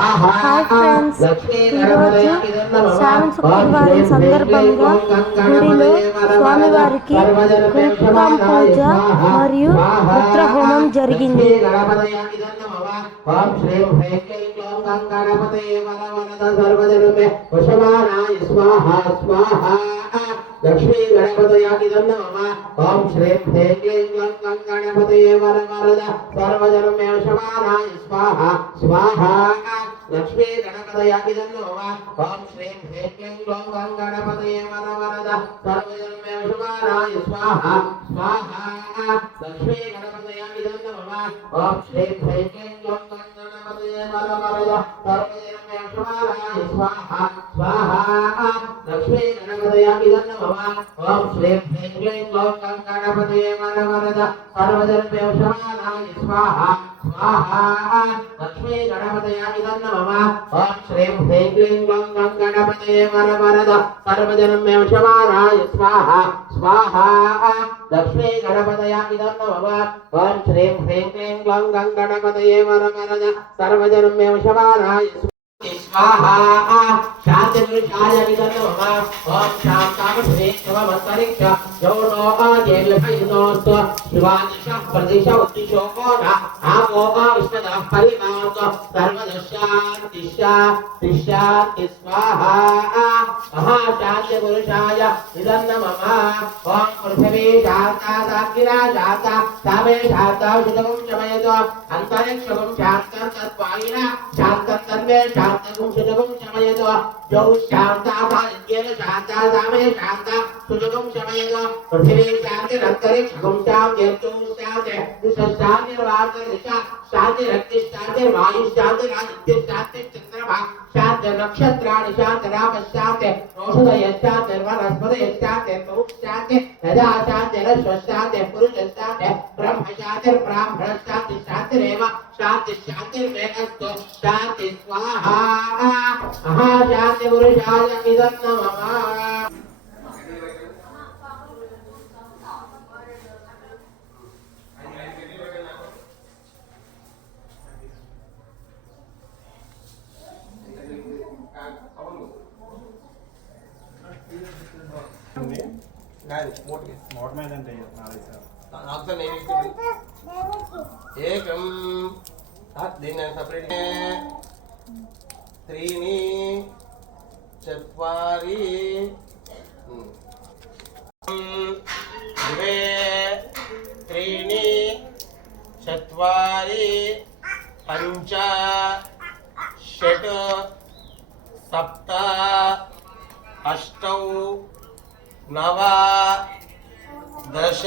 Hi friends ఈరోజు శ్రావణ శుక్రవారం సందర్భంగా గుడిలో స్వామివారికి కుంకుమ పూజ మరియు రుద్రహోమం జరిగింది. లక్ష్మీ గణపతయాకిదం నమః ఓం శ్రీం హ్రీం క్లీం గ్లౌం గంగణపతయే వర వరద సర్వజనమే. వశమానాయ స్వాహ స్వాహ. లక్ష్మీ గణపతయాకిదం నమః ఓం శ్రీం హ్రీం క్లీం గ్లౌం గంగణపతయే వర వరద సర్వజనమే వశమానాయ స్వాహ స్వాహ లక్ష్మీ గణపతయాకిదం నమః ఓం శ్రీం హ్రీం క్లీం గ్లౌం గంగణపతయే వర వరద సర్వజనమే వశమానాయ స్వాహ స్వాహ లక్ష్మీ గణపతయాకిదం నమః ఓం శ్రీం హ్రీం క్లీం గ్లౌం గంగణపతయే వర వరద సర్వజనమే వశమానాయ స్వాహ స్వాహ లక్ష్మీ గణపతయాకిదం నమః ఓం శ్రీం హ్రీం క్లీం గ్లౌం గంగణపతయే వర వరద సర్వజనమే వశమానాయ స్వాహ స్వాహ లక్ష్మీ గణపతయాకిదం నమః ఓం శ్రీం హ్రీం క్లీం గ్లౌం గంగణపతయే వర వరద సర్వజనమే వశమానాయ आहा आ शांति वृक्षाय विदतो वा ओम शांताम सुरेशव वस्तरिक्ष यो नो आदेलभयनोत शिवादिश प्रदिश उद्दिशो कोण आमो वा विष्णुदा परिमात सर्वदशान्तिशा तिशा तिस्वाहा శాంతా సామే శాంతా శుద్ధం శమయతో అంతరిక్షం శాంతం తత్వాయిన శాంతం తన్మే శాంతం శుద్ధం శమయతో యౌ శాంతా సాధ్యేన శాంతా సామే శాంతా శుద్ధం శమయతో పృథివీ శాంతి అంతరిక్షం శాంతి శాంతి శాంతి నిర్వాచన శాంతి రక్తి శాంతి వాయు శాంతి నక్షత్రాన్ని శాంతి చంద్రమా శాంతి నక్షత్రాణి శాంతి రామ శాంతి ఔషధయ శాంతి వనస్పతయ శాంతి శాంతి నదా శాంతి శాంతి పురుష శాంతి బ్రహ్మ శాంతి బ్రాహ్మణ శాంతి శాంతిరేవ శాంతి శాంతిర్మేకస్తు శాంతి స్వాహా మహాశాంతి పురుషాయ ఇదం నమః ఏకం. దీన్ని సపరేట్ త్రీని చత్వారి. ద్వే త్రీణి చత్వారి పంచ షట్ సప్త అష్టౌ नव दश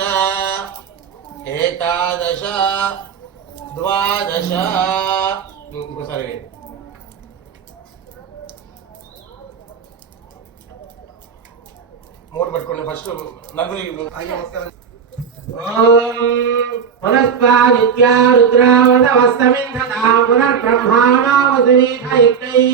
एकादश द्वादश ఇంకొకసారి వేయండి మూడు పట్టుకోండి. ఫస్ట్ నలుగురి పునఃస్వాదిత్యా రుద్రావదవస్తమింధనా పునర్బ్రహ్మాణావసునీత యజ్ఞై.